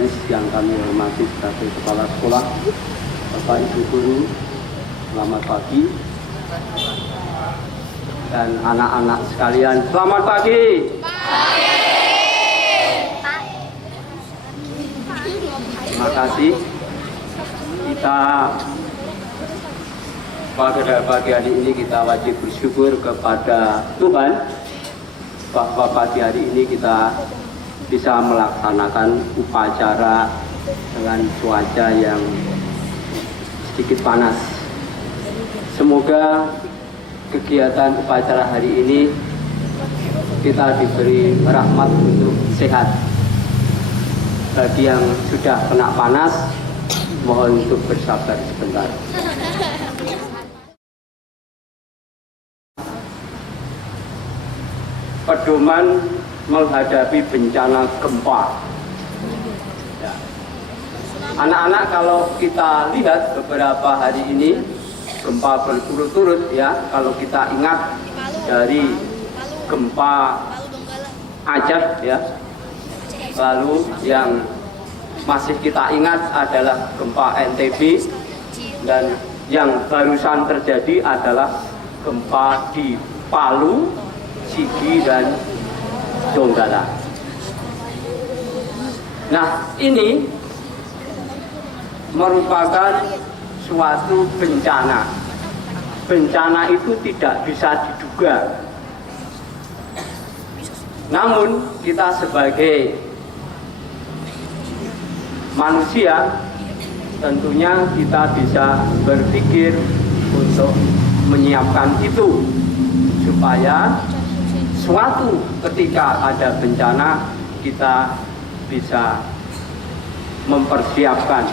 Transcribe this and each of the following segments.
Komisaris yang kami hormati sebagai Kepala Sekolah, Bapak Ibu Guru, selamat pagi. Dan anak-anak sekalian, selamat pagi. Terima kasih. Kita pada pagi hari ini kita wajib bersyukur kepada Tuhan bahwa pagi hari ini kita bisa melaksanakan upacara dengan cuaca yang sedikit panas. Semoga kegiatan upacara hari ini kita diberi rahmat untuk sehat. Bagi yang sudah kena panas, mohon untuk bersabar sebentar. Pedoman menghadapi bencana gempa. Ya. Anak-anak, kalau kita lihat beberapa hari ini gempa berturut-turut, ya, kalau kita ingat dari gempa Aceh, ya, lalu yang masih kita ingat adalah gempa NTB, dan yang barusan terjadi adalah gempa di Palu, Sigi, dan Donggala. Nah, ini merupakan suatu bencana. Bencana itu tidak bisa diduga. Namun kita sebagai manusia tentunya kita bisa berpikir untuk menyiapkan itu supaya suatu ketika ada bencana kita bisa mempersiapkan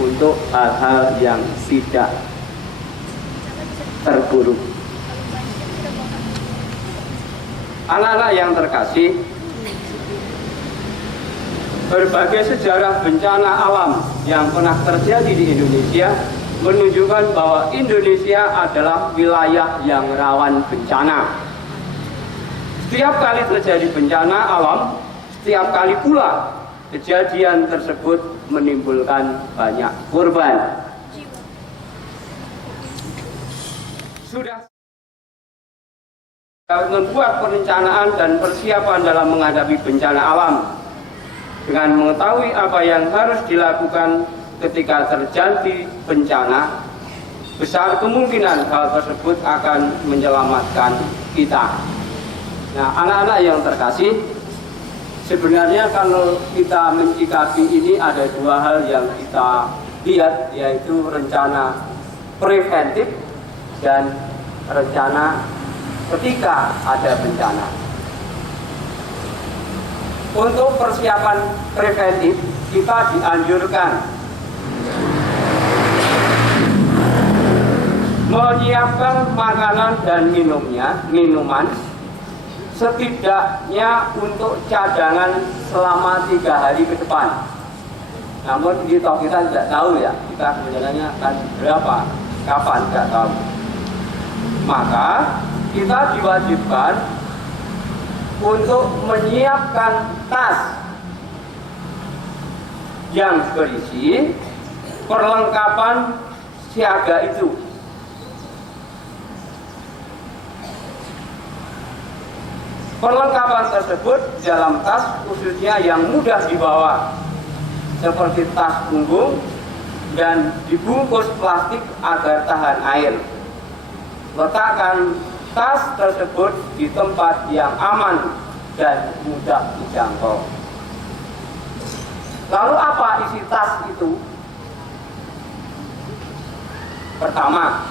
untuk hal-hal yang tidak terburuk. Anak-anak yang terkasih, berbagai sejarah bencana alam yang pernah terjadi di Indonesia menunjukkan bahwa Indonesia adalah wilayah yang rawan bencana. Setiap kali terjadi bencana alam, setiap kali pula kejadian tersebut menimbulkan banyak korban. Sudah membuat perencanaan dan persiapan dalam menghadapi bencana alam dengan mengetahui apa yang harus dilakukan ketika terjadi bencana, besar kemungkinan hal tersebut akan menyelamatkan kita. Nah, anak-anak yang terkasih, sebenarnya kalau kita mencikapi ini ada dua hal yang kita lihat, yaitu rencana preventif dan rencana ketika ada bencana. Untuk persiapan preventif, kita dianjurkan menyiapkan makanan dan minuman setidaknya untuk cadangan selama 3 hari ke depan. Namun kita tidak tahu, ya, kita sebenarnya akan berapa, kapan, tidak tahu. Maka kita diwajibkan untuk menyiapkan tas yang berisi perlengkapan siaga itu. Perlengkapan tersebut dalam tas khususnya yang mudah dibawa, seperti tas punggung dan dibungkus plastik agar tahan air. Letakkan tas tersebut di tempat yang aman dan mudah dijangkau. Lalu apa isi tas itu? Pertama,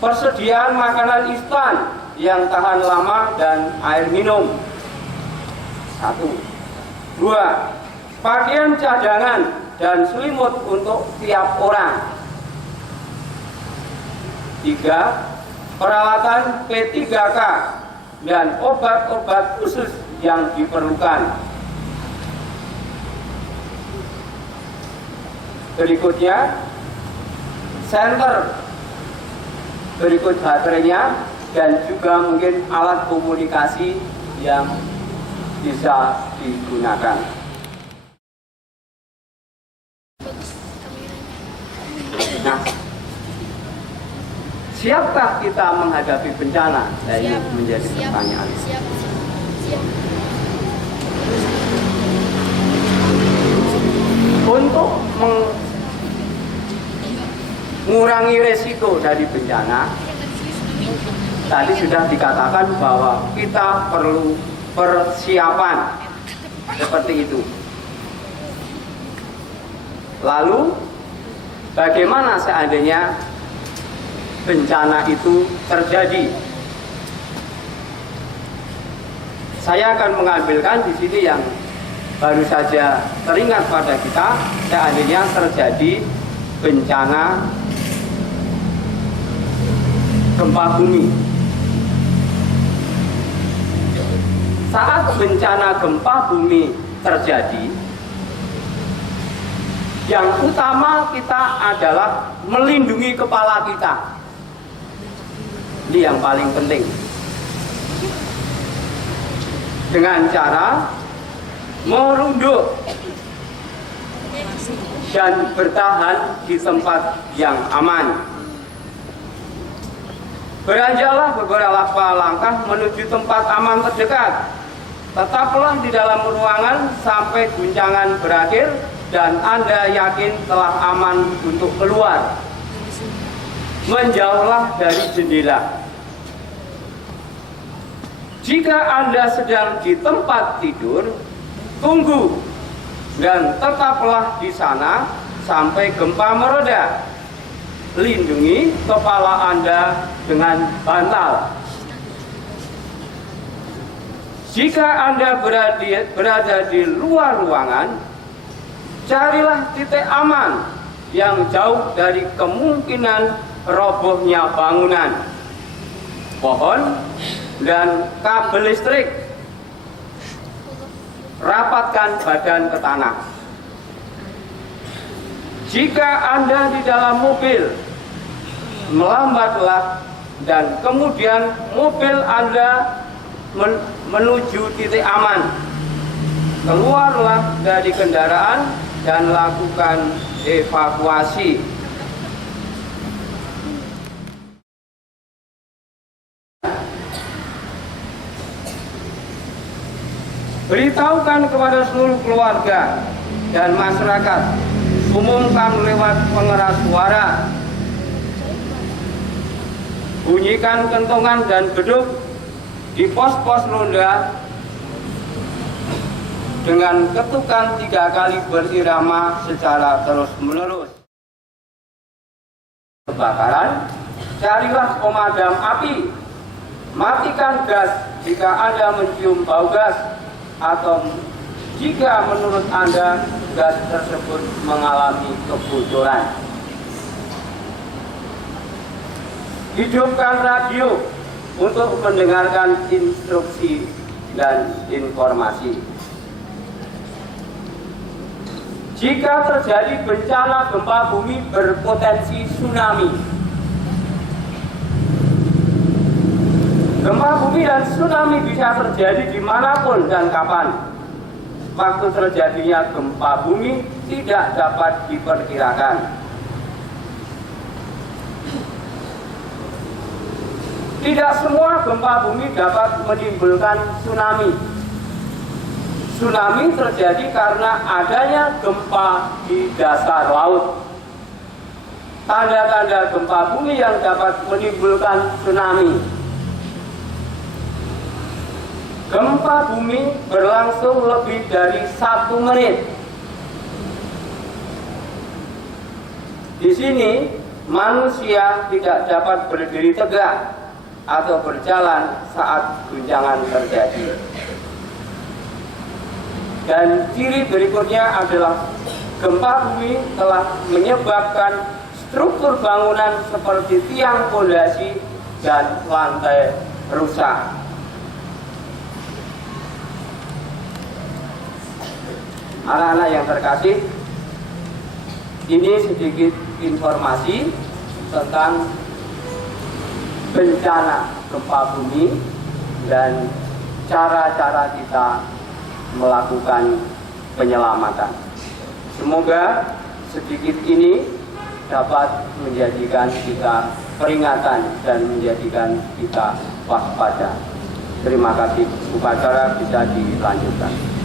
persediaan makanan instan yang tahan lama dan air minum. 1. 2. Pakaian cadangan dan selimut untuk tiap orang. 3. Peralatan P3K dan obat-obat khusus yang diperlukan. Berikutnya, senter berikut baterainya dan juga mungkin alat komunikasi yang bisa digunakan. Nah, siapkah kita menghadapi bencana? Nah, ini menjadi pertanyaan. Siap. Untuk mengurangi resiko dari bencana, tadi sudah dikatakan bahwa kita perlu persiapan seperti itu. Lalu, bagaimana seandainya bencana itu terjadi? Saya akan mengambilkan di sini yang baru saja teringat pada kita, seandainya terjadi bencana gempa bumi. Saat bencana gempa bumi terjadi, yang utama kita adalah melindungi kepala kita. Ini yang paling penting. Dengan cara merunduk dan bertahan di tempat yang aman. Beranjaklah beberapa langkah menuju tempat aman terdekat. Tetaplah di dalam ruangan sampai guncangan berakhir dan Anda yakin telah aman untuk keluar. Menjauhlah dari jendela. Jika Anda sedang di tempat tidur, tunggu dan tetaplah di sana sampai gempa mereda. Lindungi kepala Anda dengan bantal. Jika Anda berada di luar ruangan, carilah titik aman yang jauh dari kemungkinan robohnya bangunan, pohon, dan kabel listrik. Rapatkan badan ke tanah. Jika Anda di dalam mobil, melambatlah dan kemudian mobil Anda menuju titik aman. Keluarlah dari kendaraan dan lakukan evakuasi. Beritahukan kepada seluruh keluarga dan masyarakat. Umumkan lewat pengeras suara. Bunyikan kentongan dan beduk di pos-pos ronda dengan ketukan 3 kali berirama secara terus-menerus. Kebakaran, carilah pemadam api. Matikan gas jika Anda mencium bau gas atau jika menurut Anda gas tersebut mengalami kebocoran. Hidupkan radio untuk mendengarkan instruksi dan informasi. Jika terjadi bencana gempa bumi berpotensi tsunami. Gempa bumi dan tsunami bisa terjadi dimanapun dan kapan. Waktu terjadinya gempa bumi tidak dapat diperkirakan. Tidak semua gempa bumi dapat menimbulkan tsunami. Tsunami terjadi karena adanya gempa di dasar laut. Tanda-tanda gempa bumi yang dapat menimbulkan tsunami. Gempa bumi berlangsung lebih dari 1 menit. Di sini, manusia tidak dapat berdiri tegak atau berjalan saat guncangan terjadi. Dan ciri berikutnya adalah gempa bumi telah menyebabkan struktur bangunan seperti tiang fondasi dan lantai rusak. Anak-anak yang terkasih, ini sedikit informasi tentang bencana gempa bumi dan cara-cara kita melakukan penyelamatan. Semoga sedikit ini dapat menjadikan kita peringatan dan menjadikan kita waspada. Terima kasih. Upacara bisa dilanjutkan.